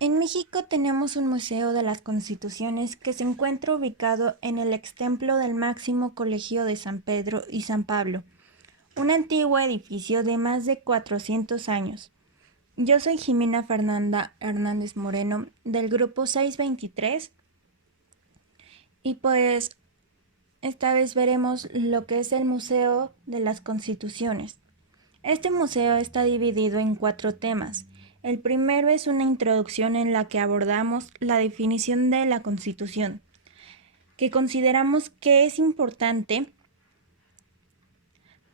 En México tenemos un Museo de las Constituciones que se encuentra ubicado en el extemplo del máximo colegio de San Pedro y San Pablo, un antiguo edificio de más de 400 años. Yo soy Jimena Fernanda Hernández Moreno del grupo 623 y pues esta vez veremos lo que es el Museo de las Constituciones. Este museo está dividido en 4 temas. El primero es una introducción en la que abordamos la definición de la Constitución, que consideramos que es importante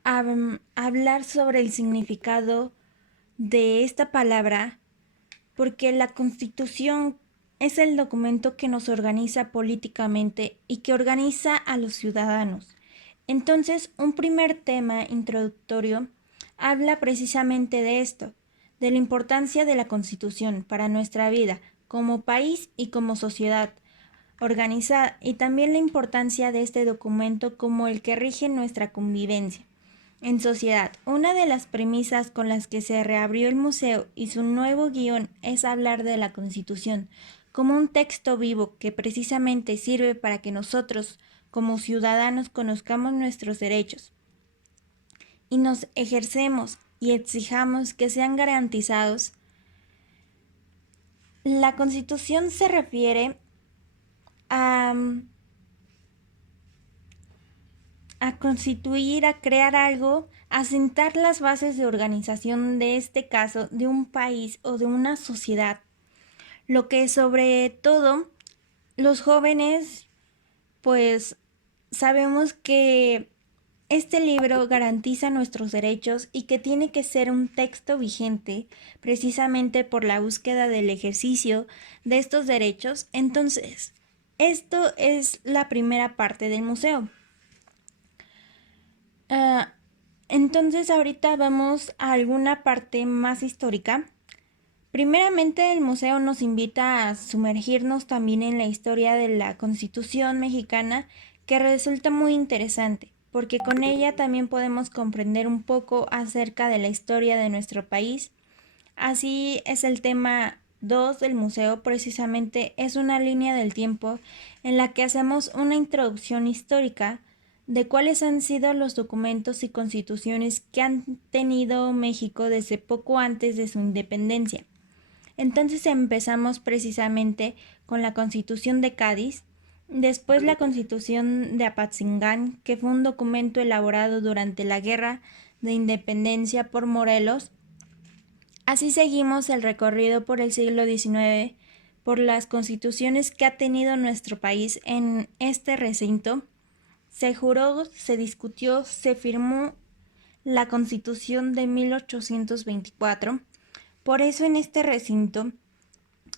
hablar sobre el significado de esta palabra, porque la Constitución es el documento que nos organiza políticamente y que organiza a los ciudadanos. Entonces, un primer tema introductorio habla precisamente de esto, de la importancia de la Constitución para nuestra vida como país y como sociedad organizada, y también la importancia de este documento como el que rige nuestra convivencia en sociedad. Una de las premisas con las que se reabrió el museo y su nuevo guión es hablar de la Constitución como un texto vivo que precisamente sirve para que nosotros, como ciudadanos, conozcamos nuestros derechos y nos ejercemos y exijamos que sean garantizados. La Constitución se refiere a constituir, a crear algo, a sentar las bases de organización de este caso, de un país o de una sociedad. Lo que sobre todo los jóvenes, pues sabemos que este libro garantiza nuestros derechos y que tiene que ser un texto vigente precisamente por la búsqueda del ejercicio de estos derechos. Entonces, esto es la primera parte del museo. Ah, entonces ahorita vamos a alguna parte más histórica. Primeramente, el museo nos invita a sumergirnos también en la historia de la Constitución mexicana, que resulta muy interesante, porque con ella también podemos comprender un poco acerca de la historia de nuestro país. Así es el tema 2 del museo, precisamente es una línea del tiempo en la que hacemos una introducción histórica de cuáles han sido los documentos y constituciones que han tenido México desde poco antes de su independencia. Entonces empezamos precisamente con la Constitución de Cádiz, después la Constitución de Apatzingán, que fue un documento elaborado durante la Guerra de Independencia por Morelos. Así seguimos el recorrido por el siglo XIX, por las constituciones que ha tenido nuestro país en este recinto. Se juró, se discutió, se firmó la Constitución de 1824. Por eso en este recinto,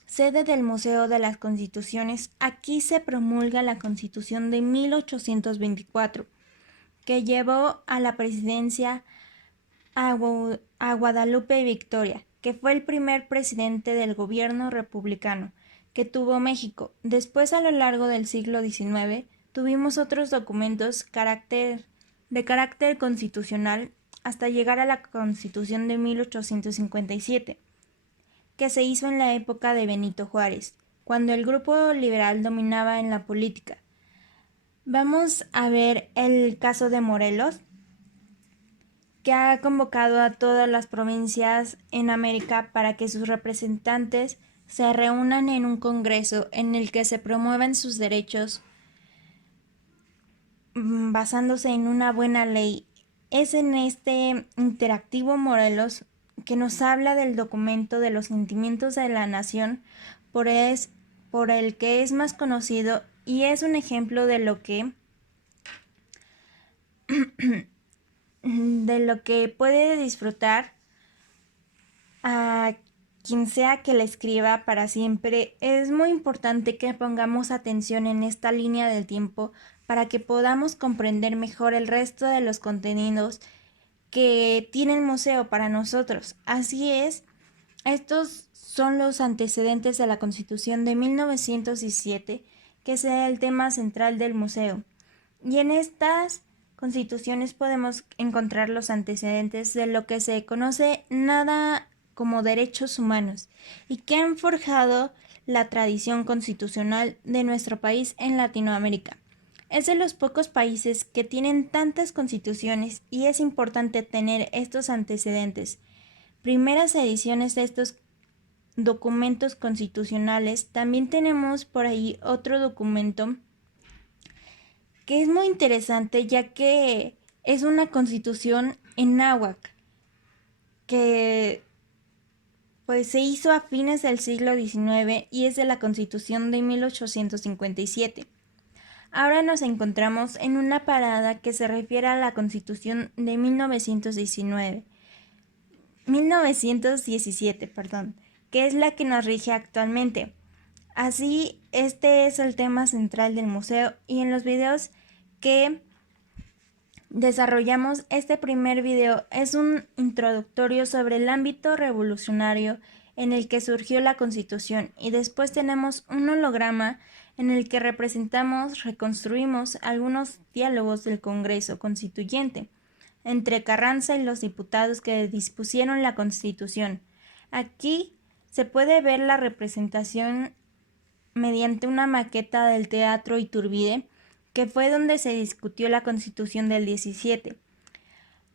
sede del Museo de las Constituciones, aquí se promulga la Constitución de 1824, que llevó a la presidencia a Guadalupe Victoria, que fue el primer presidente del gobierno republicano que tuvo México. Después, a lo largo del siglo XIX, tuvimos otros documentos de carácter constitucional hasta llegar a la Constitución de 1857, que se hizo en la época de Benito Juárez, cuando el grupo liberal dominaba en la política. Vamos a ver el caso de Morelos, que ha convocado a todas las provincias en América para que sus representantes se reúnan en un congreso en el que se promuevan sus derechos basándose en una buena ley. Es en este interactivo Morelos que nos habla del documento de los sentimientos de la nación por, por el que es más conocido, y es un ejemplo de lo que puede disfrutar a quien sea que la escriba para siempre. Es muy importante que pongamos atención en esta línea del tiempo para que podamos comprender mejor el resto de los contenidos que tiene el museo para nosotros. Así es, estos son los antecedentes de la Constitución de 1917, que es el tema central del museo. Y en estas constituciones podemos encontrar los antecedentes de lo que se conoce nada como derechos humanos y que han forjado la tradición constitucional de nuestro país en Latinoamérica. Es de los pocos países que tienen tantas constituciones y es importante tener estos antecedentes. Primeras ediciones de estos documentos constitucionales. También tenemos por ahí otro documento que es muy interesante ya que es una constitución en náhuatl que pues se hizo a fines del siglo XIX y es de la Constitución de 1857. Ahora nos encontramos en una parada que se refiere a la Constitución de 1917, que es la que nos rige actualmente. Así, este es el tema central del museo y en los videos que desarrollamos, este primer video es un introductorio sobre el ámbito revolucionario en el que surgió la Constitución y después tenemos un holograma en el que reconstruimos algunos diálogos del Congreso Constituyente entre Carranza y los diputados que dispusieron la Constitución. Aquí se puede ver la representación mediante una maqueta del Teatro Iturbide, que fue donde se discutió la Constitución del 17,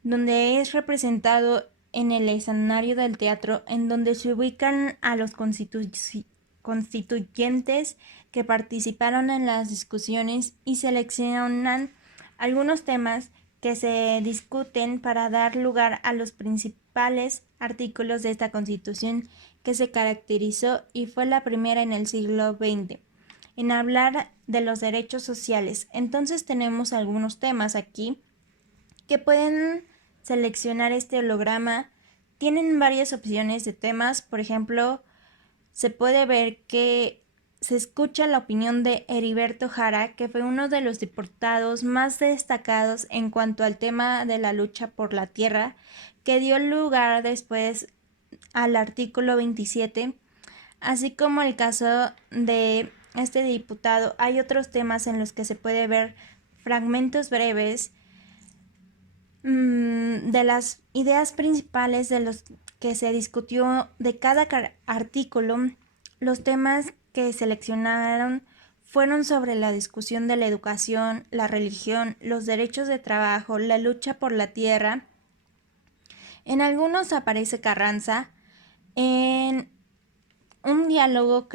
donde es representado en el escenario del teatro, en donde se ubican a los constituyentes que participaron en las discusiones y seleccionan algunos temas que se discuten para dar lugar a los principales artículos de esta Constitución que se caracterizó y fue la primera en el siglo XX en hablar de los derechos sociales. Entonces tenemos algunos temas aquí que pueden seleccionar este holograma. Tienen varias opciones de temas, por ejemplo, se puede ver que se escucha la opinión de Heriberto Jara, que fue uno de los diputados más destacados en cuanto al tema de la lucha por la tierra, que dio lugar después al artículo 27, así como el caso de este diputado. Hay otros temas en los que se puede ver fragmentos breves de las ideas principales de los que se discutió de cada artículo. Los temas que seleccionaron fueron sobre la discusión de la educación, la religión, los derechos de trabajo, la lucha por la tierra. En algunos aparece Carranza en un diálogo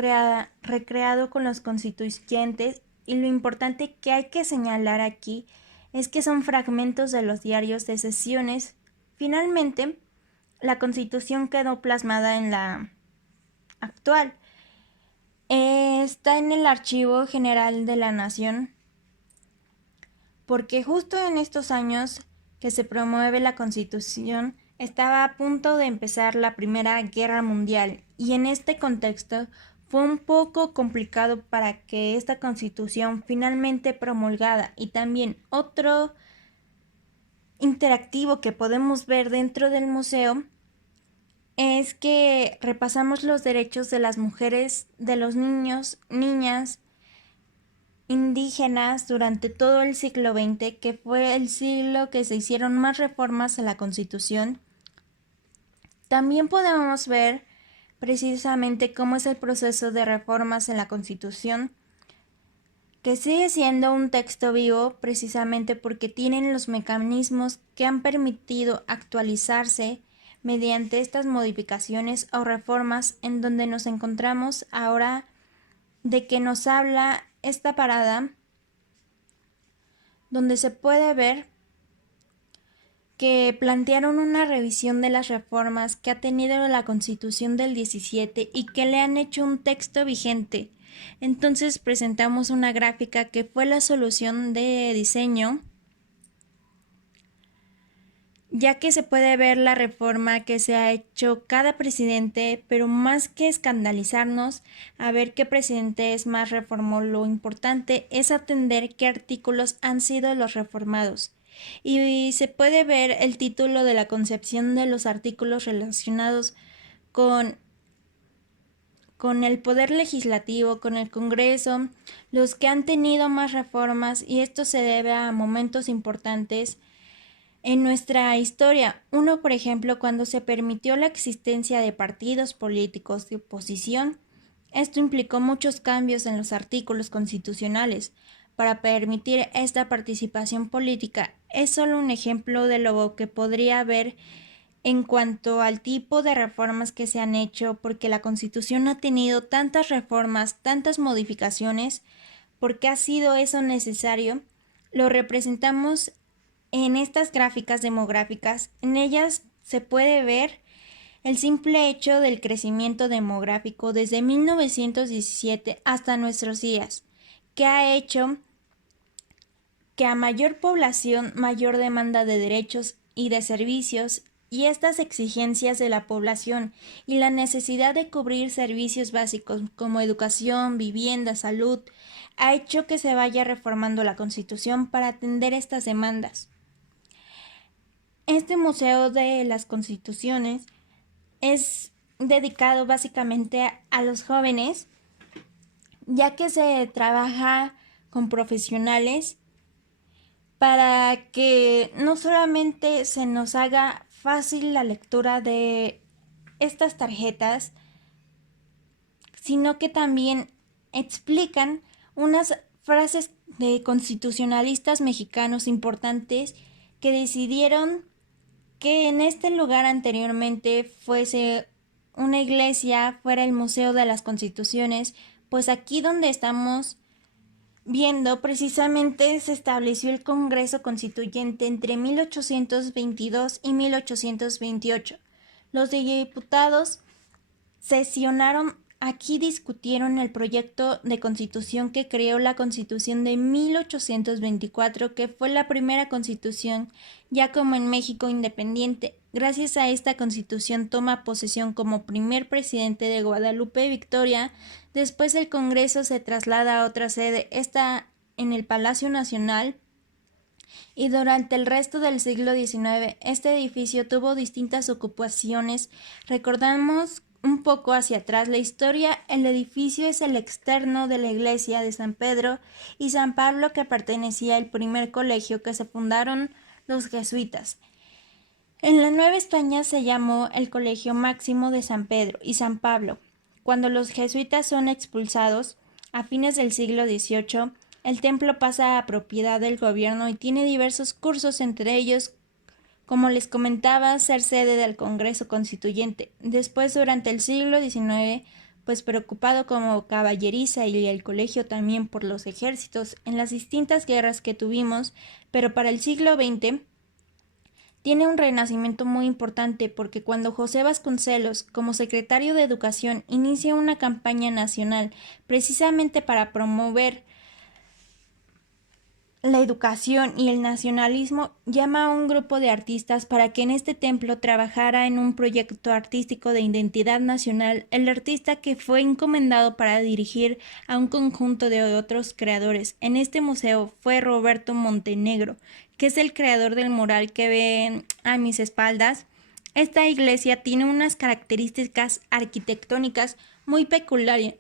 recreado con los constituyentes, y lo importante que hay que señalar aquí es que son fragmentos de los diarios de sesiones. Finalmente, la Constitución quedó plasmada en la actual. Está en el Archivo General de la Nación, porque justo en estos años que se promueve la Constitución, estaba a punto de empezar la Primera Guerra Mundial y en este contexto fue un poco complicado para que esta Constitución finalmente promulgada. Y también otro interactivo que podemos ver dentro del museo es que repasamos los derechos de las mujeres, de los niños, niñas, indígenas durante todo el siglo XX, que fue el siglo que se hicieron más reformas a la Constitución. También podemos ver precisamente cómo es el proceso de reformas en la Constitución, que sigue siendo un texto vivo precisamente porque tienen los mecanismos que han permitido actualizarse mediante estas modificaciones o reformas, en donde nos encontramos ahora de que nos habla esta parada, donde se puede ver que plantearon una revisión de las reformas que ha tenido la Constitución del 17 y que le han hecho un texto vigente. Entonces presentamos una gráfica que fue la solución de diseño, ya que se puede ver la reforma que se ha hecho cada presidente, pero más que escandalizarnos a ver qué presidente es más reformó, lo importante es atender qué artículos han sido los reformados. Y se puede ver el título de la concepción de los artículos relacionados con el Poder Legislativo, con el Congreso, los que han tenido más reformas, y esto se debe a momentos importantes en nuestra historia. Uno, por ejemplo, cuando se permitió la existencia de partidos políticos de oposición, esto implicó muchos cambios en los artículos constitucionales. Para permitir esta participación política es solo un ejemplo de lo que podría haber en cuanto al tipo de reformas que se han hecho, porque la Constitución ha tenido tantas reformas, tantas modificaciones, porque ha sido eso necesario. Lo representamos en estas gráficas demográficas. En ellas se puede ver el simple hecho del crecimiento demográfico desde 1917 hasta nuestros días, que ha hecho que a mayor población, mayor demanda de derechos y de servicios, y estas exigencias de la población y la necesidad de cubrir servicios básicos como educación, vivienda, salud, ha hecho que se vaya reformando la Constitución para atender estas demandas. Este Museo de las Constituciones es dedicado básicamente a los jóvenes, ya que se trabaja con profesionales para que no solamente se nos haga fácil la lectura de estas tarjetas, sino que también explican unas frases de constitucionalistas mexicanos importantes que decidieron que en este lugar anteriormente fuese una iglesia, fuera el Museo de las Constituciones, pues aquí donde estamos viendo precisamente se estableció el Congreso Constituyente entre 1822 y 1828. Los diputados sesionaron aquí, discutieron el proyecto de constitución que creó la Constitución de 1824, que fue la primera constitución ya como en México independiente. Gracias a esta constitución toma posesión como primer presidente de Guadalupe Victoria. Después el Congreso se traslada a otra sede, esta en el Palacio Nacional, y durante el resto del siglo XIX este edificio tuvo distintas ocupaciones. Recordamos un poco hacia atrás la historia. El edificio es el externo de la iglesia de San Pedro y San Pablo, que pertenecía al primer colegio que se fundaron los jesuitas. En la Nueva España se llamó el Colegio Máximo de San Pedro y San Pablo. Cuando los jesuitas son expulsados a fines del siglo XVIII, el templo pasa a propiedad del gobierno y tiene diversos cursos, entre ellos, como les comentaba, ser sede del Congreso Constituyente. Después, durante el siglo XIX, pues preocupado como caballeriza y el colegio también por los ejércitos en las distintas guerras que tuvimos, pero para el siglo XX tiene un renacimiento muy importante, porque cuando José Vasconcelos, como secretario de Educación, inicia una campaña nacional precisamente para promover la educación y el nacionalismo, llama a un grupo de artistas para que en este templo trabajara en un proyecto artístico de identidad nacional. El artista que fue encomendado para dirigir a un conjunto de otros creadores en este museo fue Roberto Montenegro, que es el creador del mural que ven a mis espaldas. Esta iglesia tiene unas características arquitectónicas muy peculiares,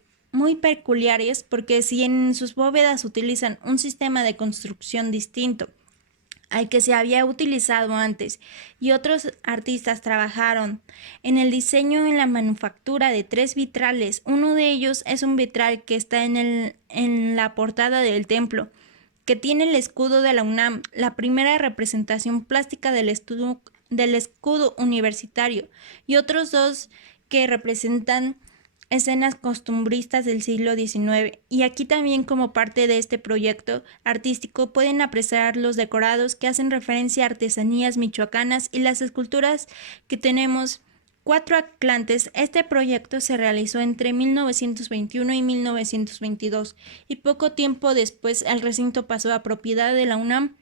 porque si en sus bóvedas utilizan un sistema de construcción distinto al que se había utilizado antes, y otros artistas trabajaron en el diseño y en la manufactura de 3 vitrales. Uno de ellos es un vitral que está en la portada del templo, que tiene el escudo de la UNAM, la primera representación plástica del escudo universitario, y otros 2 que representan escenas costumbristas del siglo XIX. Y aquí también, como parte de este proyecto artístico, pueden apreciar los decorados que hacen referencia a artesanías michoacanas y las esculturas que tenemos 4 atlantes. Este proyecto se realizó entre 1921 y 1922 y poco tiempo después el recinto pasó a propiedad de la UNAM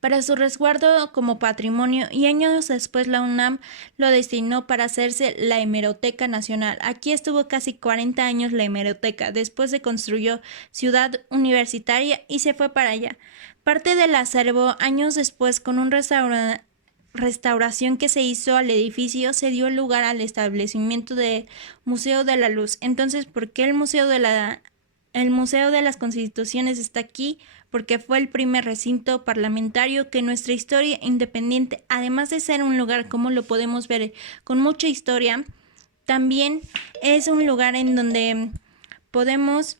para su resguardo como patrimonio, y años después la UNAM lo destinó para hacerse la Hemeroteca Nacional. Aquí estuvo casi 40 años la hemeroteca. Después se construyó Ciudad Universitaria y se fue para allá. Parte del acervo, años después, con un restauración que se hizo al edificio, se dio lugar al establecimiento del Museo de la Luz. Entonces, ¿por qué el El Museo de las Constituciones está aquí porque fue el primer recinto parlamentario que nuestra historia independiente, además de ser un lugar, como lo podemos ver, con mucha historia, también es un lugar en donde podemos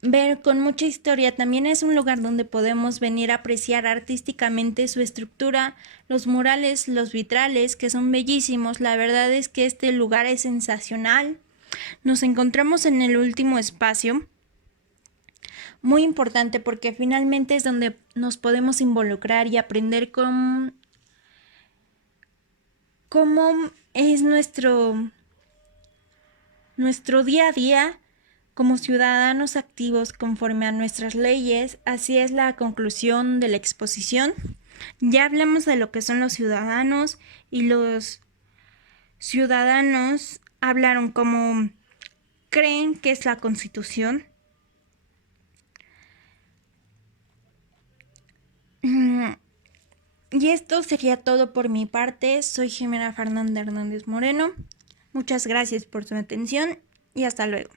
ver con mucha historia, también es un lugar donde podemos venir a apreciar artísticamente su estructura, los murales, los vitrales, que son bellísimos. La verdad es que este lugar es sensacional. Nos encontramos en el último espacio, muy importante porque finalmente es donde nos podemos involucrar y aprender cómo es nuestro día a día como ciudadanos activos conforme a nuestras leyes. Así es la conclusión de la exposición. Ya hablamos de lo que son los ciudadanos y los ciudadanos hablaron cómo creen que es la Constitución. Y esto sería todo por mi parte. Soy Jimena Fernanda Hernández Moreno. Muchas gracias por su atención y hasta luego.